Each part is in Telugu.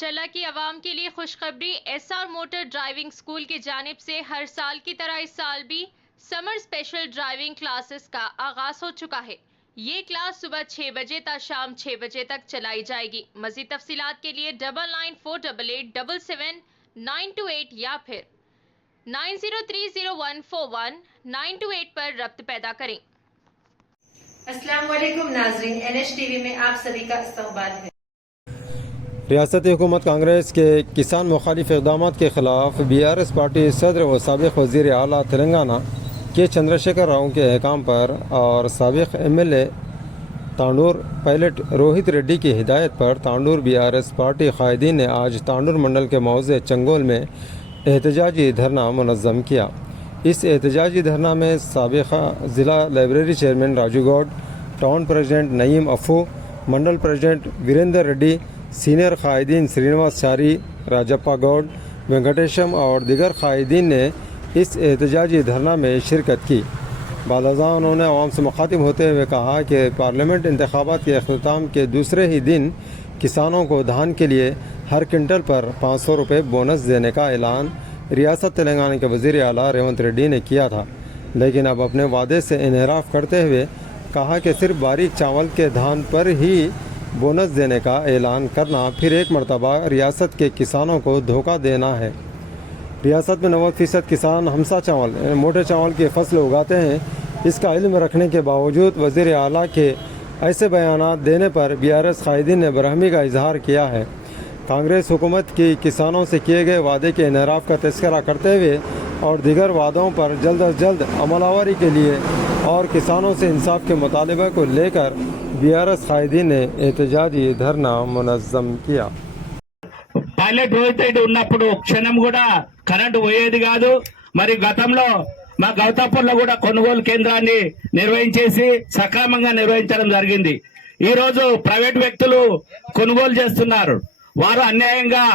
चला की आवाम के लिए खुशखबरी। एसआर मोटर ड्राइविंग स्कूल की जानिब से हर साल की तरह इस साल भी समर स्पेशल ड्राइविंग क्लासेस का आगाज हो चुका है। ये क्लास सुबह 6 बजे तक शाम 6 बजे तक चलाई जाएगी। मजीद तफसीलात के लिए 9948877928 या फिर 9030141928 पर रब्त पैदा करें। अस्सलाम वालेकुम नाज़रीन, NH TV में आप सभी का इस्तकबाल है। रियासती हुकूमत कांग्रेस के किसान मुखालिफ इक़दाम के ख़िलाफ़ BRS पार्टी सदर व साबिक़ वज़ीर आला तेलंगाना के चंद्रशेखर राव के अहकाम पर और साबिक़ MLA तांडूर पायलट रोहित रेड्डी की हिदायत पर तांडूर BRS पार्टी कायदीन ने आज तांडूर मंडल के मौज़े चंगोल में एहतजाजी धरना मुनज़्ज़म किया। इस एहतजाजी धरना में साबिक़ा ज़िला library chairman Raju Goud, town president Naeem Afu, mandal president Virendra Reddy, senior कायदीन श्रीनिवास चारी, राजप्पा गौड, वेंकटेशम और दिगर कायदीन ने इस एहतजाजी धरना में शिरकत की। बादशाह उन्होंने आवाम से मुखातिब होते हुए कहा कि पार्लियामेंट इंतखाबात के अख्ताम के दूसरे ही दिन किसानों को धान के लिए हर क्विंटल पर 500 रुपये बोनस देने का ऐलान रियासत तेलंगाना के वज़ीर आला रेवंत रेड्डी ने किया था, लेकिन अब अपने वादे से इनहराफ करते हुए कहा कि सिर्फ बारीक चावल के धान पर ही बोनस देने का ऐलान करना फिर एक मरतबा रियासत के किसानों को धोखा देना है। रियासत में 90% किसान हमसा चावल मोटे चावल की फसल उगाते हैं। इसका इल्म रखने के बावजूद वज़ीर आला के ऐसे बयानात देने पर BRS कायदीन ने बरहमी का इजहार किया है। कांग्रेस हुकूमत की किसानों से किए गए वादे के इनहराफ का तज़किरा करते हुए और दीगर वादों पर जल्द अज जल्द अमलावरी के लिए और किसानों से इंसाफ के मुतालबे को लेकर BRS कायदीन ने एहतजाजी धरना मुनज़्ज़म किया। పైలట్ రోహిత్ రెడ్డి ఉన్నప్పుడు క్షణం కూడా కరెంటు పోయేది కాదు. మరి గతంలో మా గౌతాపూర్లో కూడా కొనుగోలు కేంద్రాన్ని నిర్వహించేసి సక్రమంగా నిర్వహించడం జరిగింది. ఈ రోజు ప్రైవేట్ వ్యక్తులు కొనుగోలు చేస్తున్నారు. వారు అన్యాయంగా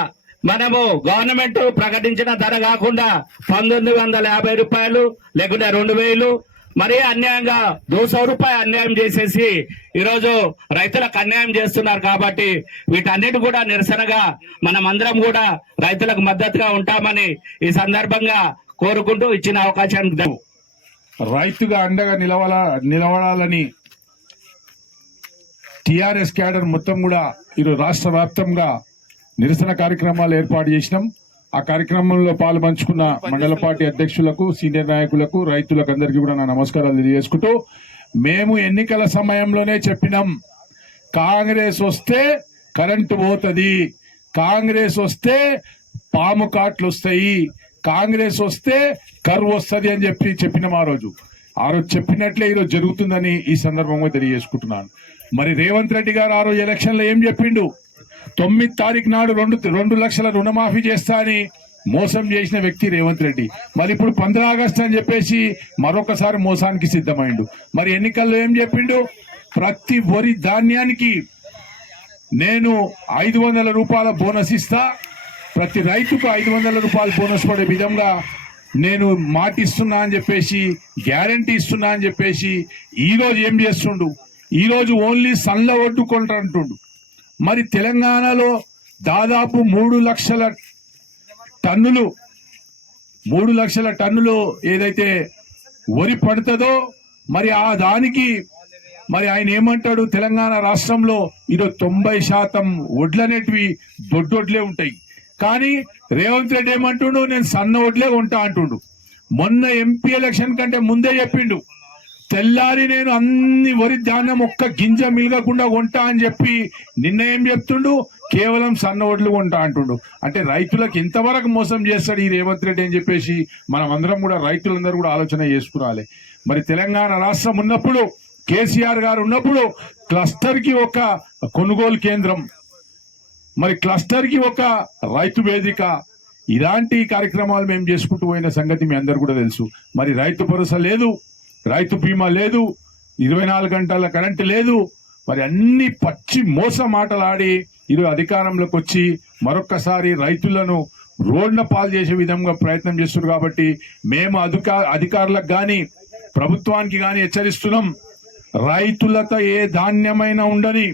మనము గవర్నమెంట్ ప్రకటించిన ధర కాకుండా 1950 రూపాయలు లేకుంటే 2000 మరీ అన్యాయంగా 200 రూపాయలు అన్యాయం చేసేసి ఈరోజు రైతులకు అన్యాయం చేస్తున్నారు. కాబట్టి వీటన్నిటి కూడా నిరసనగా మనమందరం కూడా రైతులకు మద్దతుగా ఉంటామని ఈ సందర్భంగా కోరుకుంటూ ఇచ్చిన అవకాశానికి రైతుగా అండగా నిలబడాలని TRS క్యాడర్ మొత్తం కూడా ఈరోజు రాష్ట్ర వ్యాప్తంగా నిరసన కార్యక్రమాలు ఏర్పాటు చేసినాం. ఆ కార్యక్రమంలో పాల్పంచుకున్న మండల పార్టీ అధ్యక్షులకు, సీనియర్ నాయకులకు, రైతులకు అందరికీ కూడా నా నమస్కారాలు తెలియజేసుకుంటూ, మేము ఎన్నికల సమయంలోనే చెప్పినాం, కాంగ్రెస్ వస్తే కరెంటు పోతుంది, కాంగ్రెస్ వస్తే పాము కాట్లు వస్తాయి, కాంగ్రెస్ వస్తే కరువు వస్తుంది అని చెప్పినాం. ఆ రోజు చెప్పినట్లే ఈరోజు జరుగుతుందని ఈ సందర్భంగా తెలియజేసుకుంటున్నాను. మరి రేవంత్ రెడ్డి గారు ఆ రోజు ఎలక్షన్ లో ఏం చెప్పిండు? 9 తారీఖు నాడు 2 లక్షల రుణమాఫీ చేస్తా అని మోసం చేసిన వ్యక్తి రేవంత్ రెడ్డి. మరి ఇప్పుడు 15 ఆగస్టు అని చెప్పేసి మరొకసారి మోసానికి సిద్ధమైండు. మరి ఎన్నికల్లో ఏం చెప్పిండు? ప్రతి వరి ధాన్యానికి నేను 500 రూపాయల బోనస్ ఇస్తా, ప్రతి రైతుకు 500 రూపాయల బోనస్ పడే విధంగా నేను మాట ఇస్తున్నా అని చెప్పేసి, గ్యారంటీ ఇస్తున్నా అని చెప్పేసి ఈ రోజు ఏం చేస్తుండు? ఈ రోజు ఓన్లీ సన్ల ఒడ్డు కొంటారంటుండు. మరి తెలంగాణలో దాదాపు 3 లక్షల టన్నులు ఏదైతే వరి పడుతుందో మరి ఆ దానికి మరి ఆయన ఏమంటాడు? తెలంగాణ రాష్ట్రంలో ఈరోజు 90% వడ్లనేటివి దొడ్డొడ్లే ఉంటాయి. కానీ రేవంత్ రెడ్డి ఏమంటుండు? నేను సన్న వడ్లే కొంటా అంటుండు. మొన్న MP ఎలక్షన్ కంటే ముందే చెప్పిండు, తెల్లారి నేను అన్ని వరి ధాన్యం ఒక్క గింజ మిలగకుండా కొంటా అని చెప్పి నిన్న ఏం చెప్తుండు? కేవలం సన్న వడ్లు కొంటా అంటుండు. అంటే రైతులకు ఎంతవరకు మోసం చేస్తాడు ఈ రేవంత్ రెడ్డి అని చెప్పేసి మనం అందరం కూడా రైతులందరూ కూడా ఆలోచన చేసుకురాలి. మరి తెలంగాణ రాష్ట్రం ఉన్నప్పుడు, కేసీఆర్ గారు ఉన్నప్పుడు క్లస్టర్ కి ఒక కొనుగోలు కేంద్రం, మరి క్లస్టర్ కి ఒక రైతు వేదిక, ఇలాంటి కార్యక్రమాలు మేము చేసుకుంటూ పోయిన సంగతి మీ అందరు కూడా తెలుసు. మరి రైతు భరోసా లేదు, రైతు బీమా లేదు, 24 గంటల కరెంటు లేదు. మరి అన్ని పచ్చి మోస మాటలాడి ఈరోజు అధికారంలోకి వచ్చి మరొక్కసారి రైతులను రోడ్న పాలు చేసే విధంగా ప్రయత్నం చేస్తున్నారు. కాబట్టి మేము అధికారులకు కానీ ప్రభుత్వానికి కానీ హెచ్చరిస్తున్నాం, రైతులతో ఏ ధాన్యమైనా ఉండని,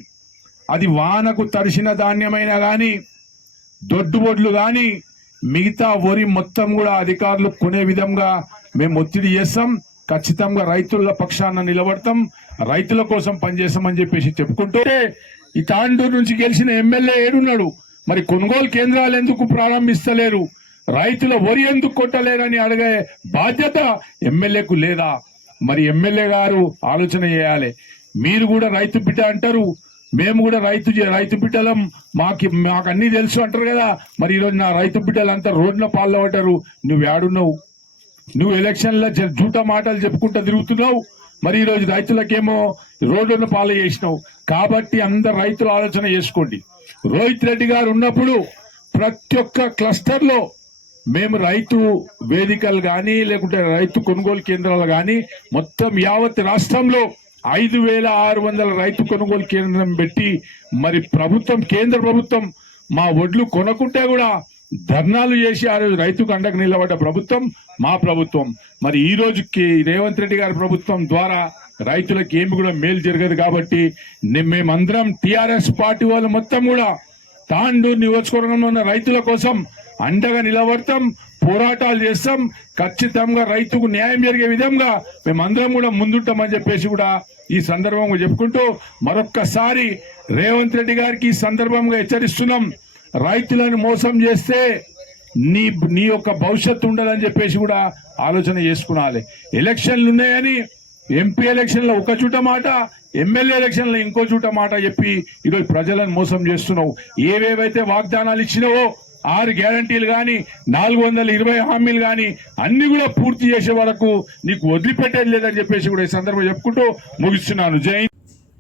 అది వానకు తడిసిన ధాన్యమైనా కానీ, దొడ్డుబొడ్లు కానీ మిగతా వరి మొత్తం కూడా అధికారులు కొనే విధంగా మేము ఒత్తిడి చేస్తాం. ఖచ్చితంగా రైతుల పక్షాన నిలబడతాం, రైతుల కోసం పనిచేస్తామని చెప్పేసి చెప్పుకుంటూ ఈ తాండూరు నుంచి గెలిచిన ఎమ్మెల్యే ఏడున్నాడు, మరి కొనుగోలు కేంద్రాలు ఎందుకు ప్రారంభిస్తలేరు, రైతుల వరి ఎందుకు కొట్టలేరని అడిగే బాధ్యత ఎమ్మెల్యేకు లేదా? మరి ఎమ్మెల్యే గారు ఆలోచన చేయాలి. మీరు కూడా రైతు బిడ్డ అంటారు, మేము కూడా రైతు బిడ్డలం, మాకు అన్ని తెలుసు అంటారు కదా. మరి ఈరోజు నా రైతు బిడ్డలంతా రోడ్ల పాల్లో పడ్డారు. నువ్వు ఏడున్నావు? నువ్వు ఎలక్షన్లో జూటా మాటలు చెప్పుకుంటూ తిరుగుతున్నావు, మరి ఈరోజు రైతులకేమో రోడ్డున్న పాలు చేసినావు. కాబట్టి అందరు రైతులు ఆలోచన చేసుకోండి. రోహిత్ రెడ్డి గారు ఉన్నప్పుడు ప్రతి ఒక్క క్లస్టర్లో మేము రైతు వేదికలు కానీ లేకుంటే రైతు కొనుగోలు కేంద్రాలు కానీ మొత్తం యావత్ రాష్ట్రంలో 5,600 రైతు కొనుగోలు కేంద్రం పెట్టి మరి కేంద్ర ప్రభుత్వం మా ఒడ్లు కొనకుంటే కూడా ధర్నాలు చేసి ఆ రోజు రైతుకు అండకు నిలబడ్డ ప్రభుత్వం మా ప్రభుత్వం. మరి ఈ రోజుకి రేవంత్ రెడ్డి గారి ప్రభుత్వం ద్వారా రైతులకు ఏమి కూడా మేలు జరగదు. కాబట్టి మేమందరం టిఆర్ఎస్ పార్టీ వాళ్ళు మొత్తం కూడా తాండూరు నియోజకవర్గంలో ఉన్న రైతుల కోసం అండగా నిలబడతాం, పోరాటాలు చేస్తాం. ఖచ్చితంగా రైతుకు న్యాయం జరిగే విధంగా మేమందరం కూడా ముందుంటామని చెప్పేసి కూడా ఈ సందర్భంగా చెప్పుకుంటూ మరొక్కసారి రేవంత్ రెడ్డి గారికి ఈ సందర్భంగా హెచ్చరిస్తున్నాం. రైతులను మోసం చేస్తే నీ యొక్క భవిష్యత్తు ఉండదని చెప్పేసి కూడా ఆలోచన చేసుకునాలి. ఎలక్షన్లు ఉన్నాయని ఎంపీ ఎలక్షన్లో ఒక చూట మాట, ఎమ్మెల్యే ఎలక్షన్లో ఇంకో చూట మాట చెప్పి ఈరోజు ప్రజలను మోసం చేస్తున్నావు. ఏవేవైతే వాగ్దానాలు ఇచ్చినావో 6 గ్యారంటీలు కానీ 420 హామీలు కానీ అన్ని కూడా పూర్తి చేసే వరకు నీకు వదిలిపెట్టేది లేదని చెప్పేసి కూడా ఈ సందర్భంగా చెప్పుకుంటూ ముగిస్తున్నాను. జై.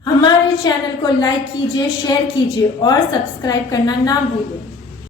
हमारे चैनल को लाइक कीजिए, शेयर कीजिए और सब्सक्राइब करना ना भूलें।